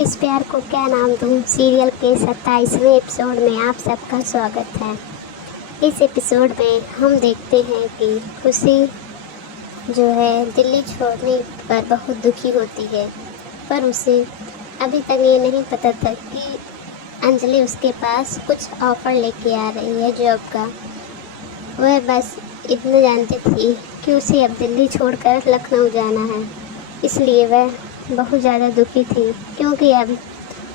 इस प्यार को क्या नाम दूँ सीरियल के 27वें एपिसोड में आप सबका स्वागत है। इस एपिसोड में हम देखते हैं कि खुशी जो है दिल्ली छोड़ने पर बहुत दुखी होती है, पर उसे अभी तक ये नहीं पता था कि अंजलि उसके पास कुछ ऑफ़र लेके आ रही है जॉब का। वह बस इतना जानती थी कि उसे अब दिल्ली छोड़कर लखनऊ जाना है, इसलिए वह बहुत ज़्यादा दुखी थी क्योंकि अब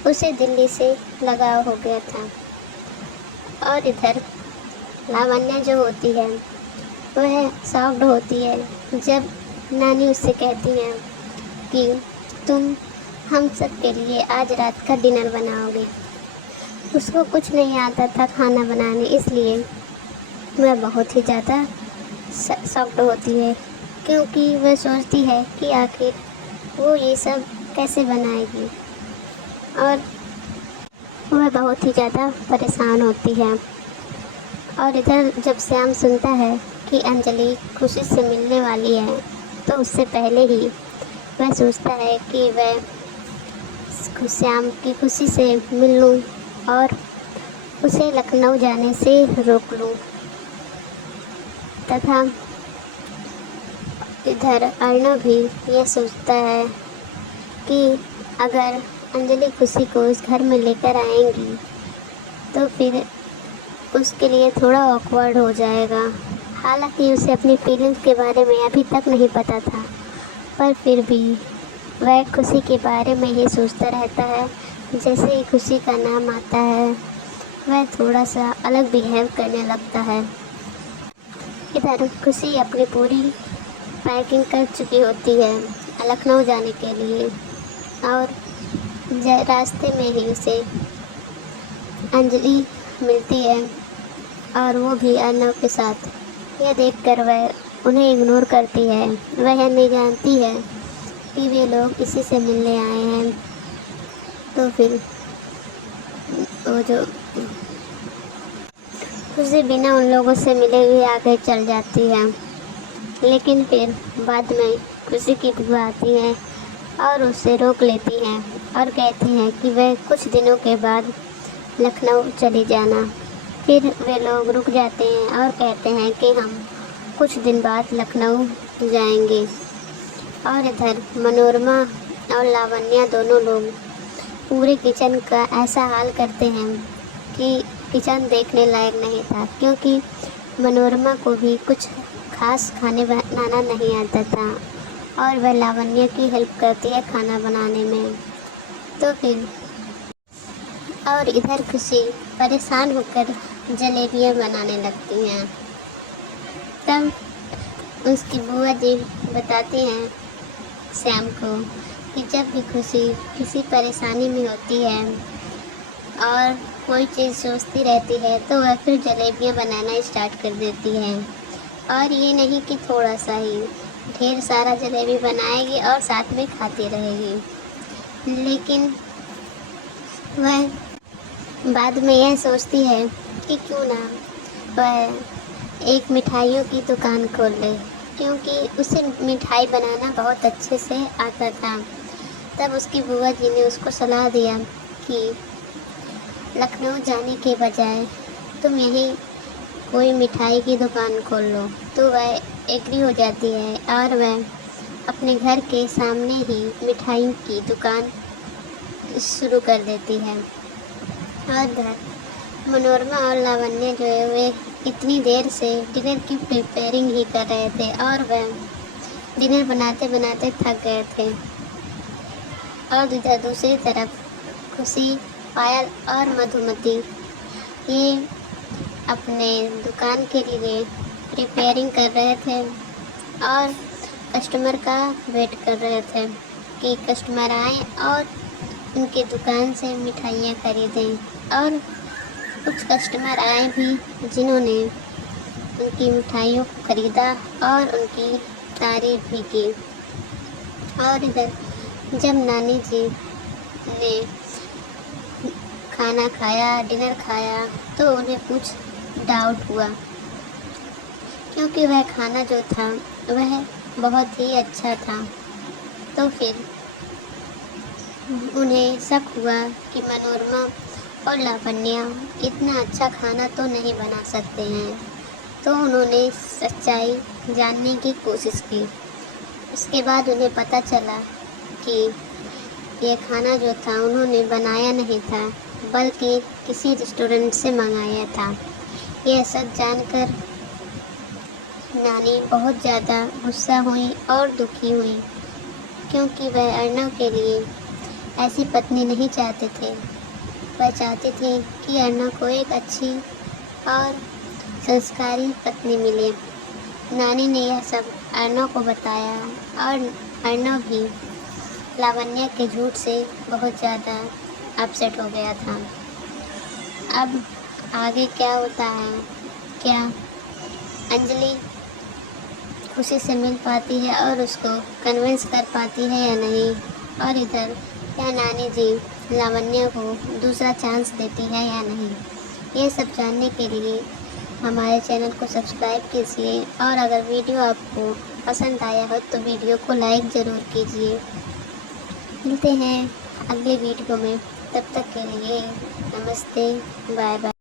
उसे दिल्ली से लगाव हो गया था। और इधर लावण्या जो होती है वह सॉफ्ट होती है जब नानी उससे कहती हैं कि तुम हम सब के लिए आज रात का डिनर बनाओगे। उसको कुछ नहीं आता था खाना बनाने, इसलिए वह बहुत ही ज़्यादा सॉफ्ट होती है क्योंकि वह सोचती है कि आखिर वो ये सब कैसे बनाएगी, और वह बहुत ही ज़्यादा परेशान होती है। और इधर जब श्याम सुनता है कि अंजलि खुशी से मिलने वाली है, तो उससे पहले ही वह सोचता है कि वह श्याम की खुशी से मिल लूँ और उसे लखनऊ जाने से रोक लूँ। तथा इधर अर्णव भी यह सोचता है कि अगर अंजलि खुशी को उस घर में लेकर आएंगी तो फिर उसके लिए थोड़ा ऑकवर्ड हो जाएगा। हालांकि उसे अपनी फीलिंग्स के बारे में अभी तक नहीं पता था, पर फिर भी वह खुशी के बारे में ही सोचता रहता है। जैसे ही खुशी का नाम आता है वह थोड़ा सा अलग बिहेव करने लगता है। इधर खुशी अपनी पूरी पैकिंग कर चुकी होती है लखनऊ जाने के लिए, और रास्ते में ही उसे अंजलि मिलती है और वो भी अर्णव के साथ। यह देखकर वह उन्हें इग्नोर करती है। वह नहीं जानती है कि वे लोग किसी से मिलने आए हैं। तो फिर वो जो खुशी बिना उन लोगों से मिले हुए आगे चल जाती है, लेकिन फिर बाद में खुशी की बुआ आती है और उसे रोक लेती हैं और कहती हैं कि वह कुछ दिनों के बाद लखनऊ चली जाना। फिर वे लोग रुक जाते हैं और कहते हैं कि हम कुछ दिन बाद लखनऊ जाएंगे। और इधर मनोरमा और लावण्या दोनों लोग पूरे किचन का ऐसा हाल करते हैं कि किचन देखने लायक नहीं था, क्योंकि मनोरमा को भी कुछ खास खाने बनाना नहीं आता था और वह लावण्या की हेल्प करती है खाना बनाने में। तो फिर और इधर खुशी परेशान होकर जलेबियाँ बनाने लगती हैं। तब उसकी बुआ जी बताती हैं श्याम को कि जब भी खुशी किसी परेशानी में होती है और कोई चीज़ सोचती रहती है तो वह फिर जलेबियाँ बनाना स्टार्ट कर देती है। और ये नहीं कि थोड़ा सा ही, ढेर सारा जलेबी बनाएगी और साथ में खाती रहेगी। लेकिन वह बाद में यह सोचती है कि क्यों ना वह एक मिठाइयों की दुकान खोल ले, क्योंकि उसे मिठाई बनाना बहुत अच्छे से आता था। तब उसकी बुआ जी ने उसको सलाह दिया कि लखनऊ जाने के बजाय तुम यहीं कोई मिठाई की दुकान खोल लो। तो वह एग्री हो जाती है और वह अपने घर के सामने ही मिठाई की दुकान शुरू कर देती है। और घर मनोरमा और लावण्या जो है वे इतनी देर से डिनर की प्रिपेयरिंग ही कर रहे थे और वह डिनर बनाते बनाते थक गए थे। और इधर दूसरी तरफ खुशी, पायल और मधुमती ये अपने दुकान के लिए प्रिपेयरिंग कर रहे थे और कस्टमर का वेट कर रहे थे कि कस्टमर आए और उनके दुकान से मिठाइयाँ खरीदें। और कुछ कस्टमर आए भी जिन्होंने उनकी मिठाइयों को खरीदा और उनकी तारीफ भी की। और इधर जब नानी जी ने खाना खाया, डिनर खाया, तो उन्हें कुछ डाउट हुआ, क्योंकि वह खाना जो था वह बहुत ही अच्छा था। तो फिर انہیں شک ہوا کہ منورما اور لاونیا اتنا اچھا کھانا تو نہیں بنا سکتے ہیں، تو انہوں نے سچائی جاننے کی کوشش کی۔ اس کے بعد انہیں پتہ چلا کہ یہ کھانا جو تھا انہوں نے بنایا نہیں تھا بلکہ کسی ریسٹورنٹ سے منگایا تھا۔ یہ سچ جان کر نانی بہت زیادہ غصہ ہوئی اور دکھی ہوئی، کیونکہ وہ ارنب کے لیے ایسی پتنی نہیں چاہتے تھے۔ وہ چاہتی تھی کہ ارنب کو ایک اچھی اور سنسکاری پتنی ملے۔ نانی نے یہ سب ارنب کو بتایا اور ارنب بھی لاونیا کے جھوٹ سے بہت زیادہ اپسیٹ ہو گیا تھا۔ اب آگے کیا ہوتا ہے؟ کیا انجلی خوشی سے مل پاتی ہے اور اس کو کنونس کر پاتی ہے یا نہیں؟ اور ادھر کیا نانی جی لاونیا کو دوسرا چانس دیتی ہے یا نہیں؟ یہ سب جاننے کے لیے ہمارے چینل کو سبسکرائب کیجیے، اور اگر ویڈیو آپ کو پسند آیا ہو تو ویڈیو کو لائک ضرور کیجیے۔ ملتے ہیں اگلے ویڈیو میں، تب تک کے لیے نمستے، بائے بائے۔